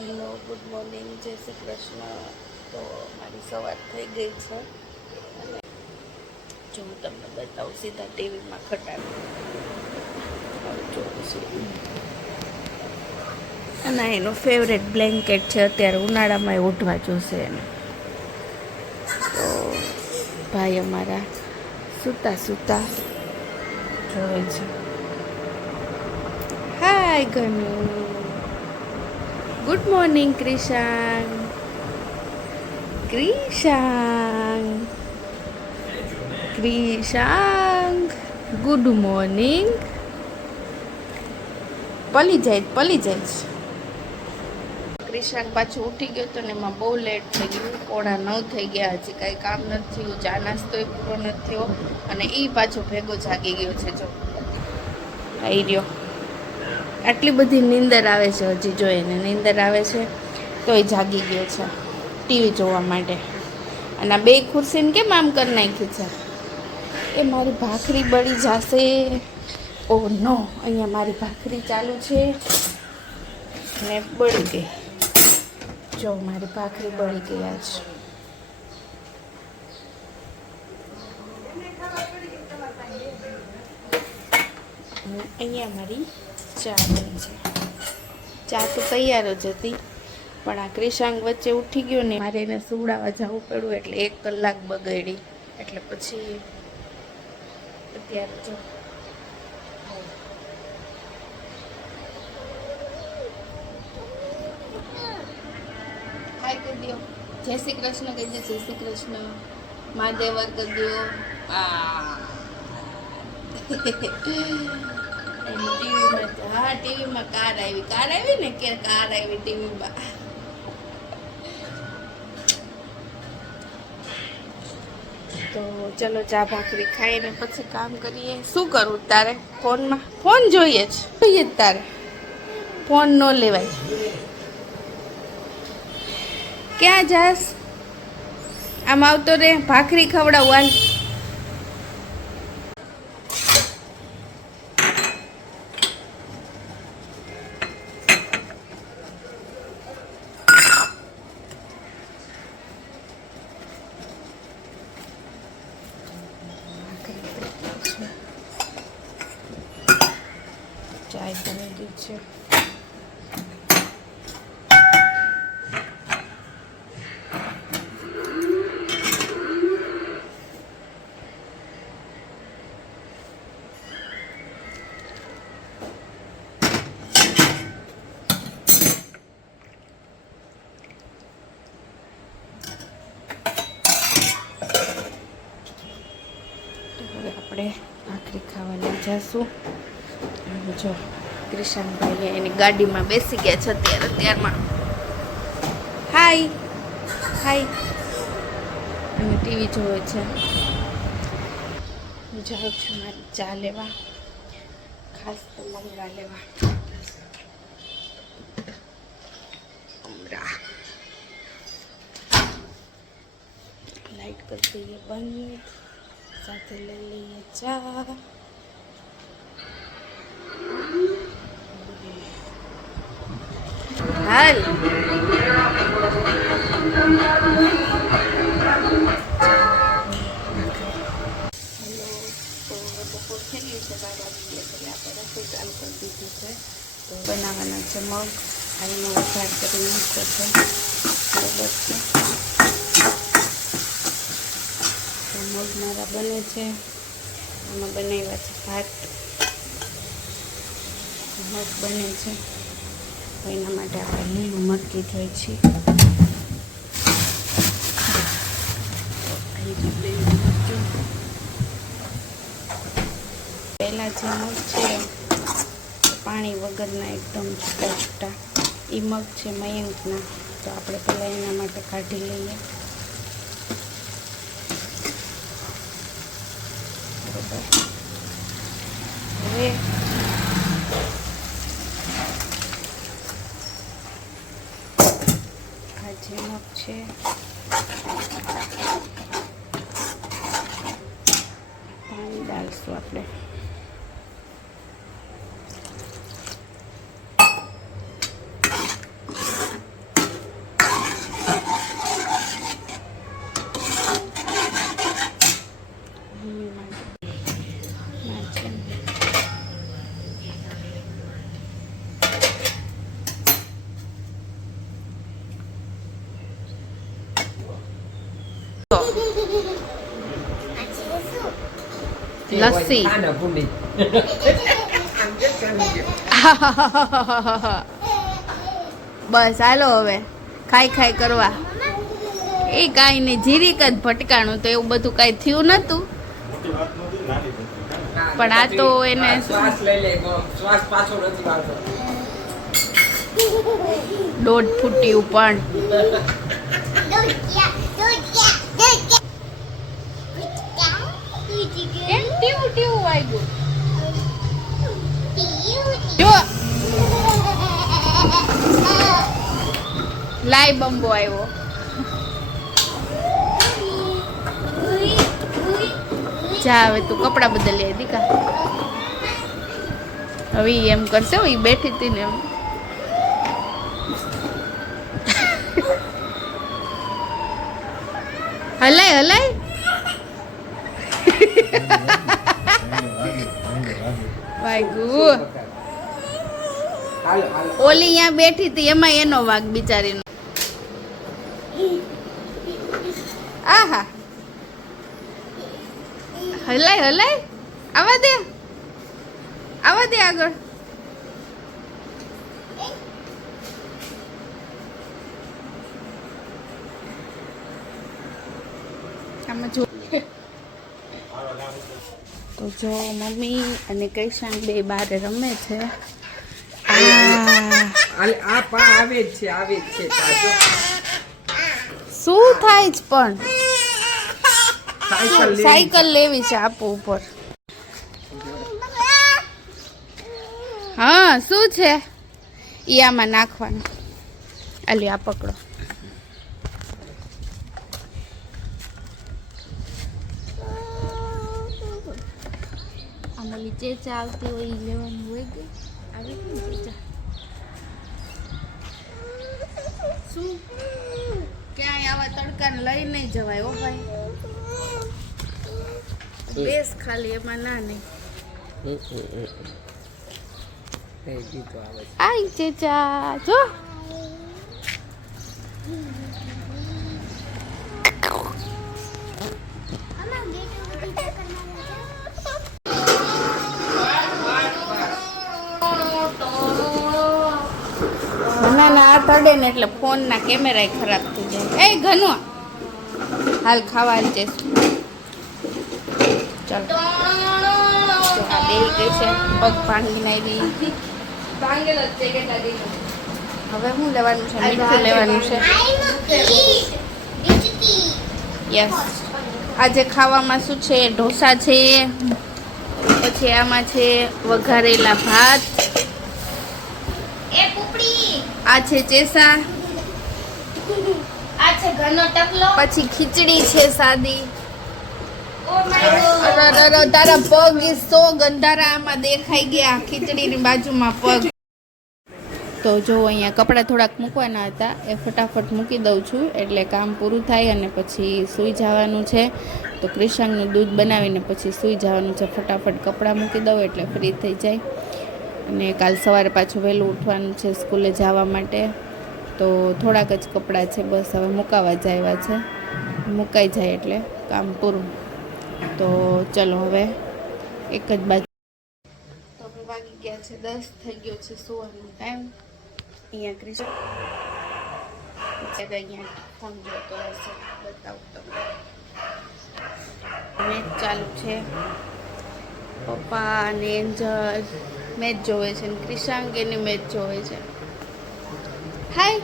Hello, good morning, જય શ્રી કૃષ્ણ. તો મારી સવાર થઈ ગઈ છે અને જો હું તમને બતાવું સીધા ટીવીમાં ખટાડું અને એનો ફેવરેટ બ્લેન્કેટ છે. અત્યારે ઉનાળામાં એ ઉઠવા જોશે એને. તો ભાઈ અમારા સૂતા સૂતા જોવે છે. Hi Ganu, good morning Krishang. Krishang, Krishang, good morning. પલી જાય. ક્રિશાંગ પાછું ઉઠી ગયો તો ને એમાં બહુ લેટ થઈ ગયું. 8:45 થઈ ગયા, હજી કાંઈ કામ નથી થયું, ચા નાસ્તોય પૂરો નથી થયો અને એ પાછો ભેગો જાગી ગયો છે. જો આવી રહ્યો. આટલી બધી નીંદર આવે છે, હજી જો એને નીંદર આવે છે તો એ જાગી ગયો છે ટીવી જોવા માટે. અને આ બે ખુરશીને કેમ આમ કરી નાખી છે? એ મારી ભાખરી બળી જશે. ઓ નો, અહીંયા મારી ભાખરી ચાલુ છે ને બળી ગઈ. જો મારી ભાખરી બળી ગઈ આજ. અહીંયા મારી ચા બની છે. ચા તો તૈયાર જ હતી, પણ આ ક્રિશાંગ વચ્ચે ઉઠી ગયો ને, મારે એને સુવડાવવા જવું પડ્યું એટલે 1 કલાક બગડી. એટલે પછી અત્યારે જો હાય કરી દો, જય શ્રી કૃષ્ણ કહી દો, જય શ્રી કૃષ્ણ. મહાદેવર કરી દો. હા, ટીવીમાં કાર આવી ને કે કાર આવી ટીવીમાં. તો ચલો ચા ભાખરી ખાઈને પછી કામ કરીએ. શું કરું તારે? ફોનમાં ફોન જોઈએ જ તારે. ફોન ન લેવાય. ક્યાં જાસ? આમ આવતો રે, ભાખરી ખવડાવું હાલ. ચાય બની ગઈ છે. આપણે ભાખરી ખાવાના જઈશું. જો ક્રિશાંગભાઈ એની ગાડીમાં બેસી ગયા છે અત્યારમાં. હાય હાય. અને ટીવી જોવે છે. હું જાઉં છું મારી ચા લેવા, ખાસ તો મંગા લેવા. લાઈટ કરી દઈએ બંધ, સાથે લઈ લઈએ ચા. હાલ બપોર થઈ ગયું છે, 12 વાગી ગયા એટલે આપણે રસોઈ ચાલુ કરી દીધું છે. તો બનાવવાના છે મગ. આનો વઘાર કરી નાખો છે બરોબર છે. તો મગ મારા બને છે. આમાં બનાવ્યા છે ભાત. મગ બને છે તો એના માટે આપણે લીલું મરચું જોઈએ છીએ. પહેલાં જે મગ છે પાણી વગરના એકદમ છૂટા છૂટા, એ મગ છે મયંકના. તો આપણે પહેલાં એના માટે કાઢી લઈએ. બરાબર. હવે આ જે મગ છે પાણી ડાલશું આપણે. લસ્સી બસ હાલો હવે ખાઈ કરવા. એ કાંઈ નહીં, જીરીક જ ભટકાણું, તો એવું બધું કાંઈ થયું નતું. પણ આ તો એને દોઢ ફૂટ્યું પણ જો લાઈ બંબો આવ્યો. જા હવે તું કપડા બદલી આવી દીકા. હવે એમ કરશે, એ બેઠી હતી ને એમ. હલાય વાગુ. ઓલી અહીંયા બેઠી હતી એમાં એનો વાગ બિચારીનો. આહા હલાય આવા દે આગળ. આમાં જો તો જો મમ્મી અને કૈશાન બે બહાર રમે છે. શું થાય છે પણ સાયકલ લેવી છે આપો ઉપર. હા શું છે ઈ આમાં નાખવાનું. આલી આ પકડો. આમાં ચેચા આવતી હોય ઈ લેવાનું હોય ગઈ. આવી ગઈ ચેચા. શું ક્યાંય આવા તડકાને લઈ નહીં જવાય હો ભાઈ. બેસ ખાલી એમાં ના નહીં. આઈ ચેચા જો. ના આ તડે ને એટલે ફોન ના કેમેરા ખરાબ થઈ જાય. એ ઘણું હાલ ખાવા જઈશું. ચાલો આ બે ગઈ છે પગ ભાંગીને આવી. હવે શું લેવાનું છે? મીઠું લેવાનું છે. યસ. આજે ખાવામાં શું છે? ઢોસા છે, પછી આમાં છે વઘારેલા ભાત, આ છે ચેસા, આ છે ઘરનો ટકલો, પછી ખીચડી છે સાદી. તારા પગ સો ગંધારા આમાં દેખાઈ ગયા ખીચડીની બાજુમાં પગ. તો જો અહીંયા કપડાં થોડાક મૂકવાના હતા એ ફટાફટ મૂકી દઉં છું એટલે કામ પૂરું થાય અને પછી સૂઈ જવાનું છે. તો ક્રિશાંગનું દૂધ બનાવીને પછી સૂઈ જવાનું છે. ફટાફટ કપડાં મૂકી દઉં એટલે ફ્રી થઈ જાય. અને કાલ સવારે પાછું વહેલું ઉઠવાનું છે સ્કૂલે જવા માટે. તો થોડાક જ કપડાં છે, બસ હવે મુકાવા જ આવ્યા છે. મુકાઈ જાય એટલે કામ પૂરું. તો ચલો હવે એક જ બાજુ. તો હવે વાગી ગયા છે 10, થઈ ગયો છે સુવાનો ટાઈમ. અહીંયા ક્રિશાંગ અહીંયા ફોન જોતો હશે, બતાવું તમને. મેચ ચાલુ છે. પપ્પા અને એન્જલ મેચ જોવે છે અને ક્રિશાંગ એની મેચ જોવે છે. હાય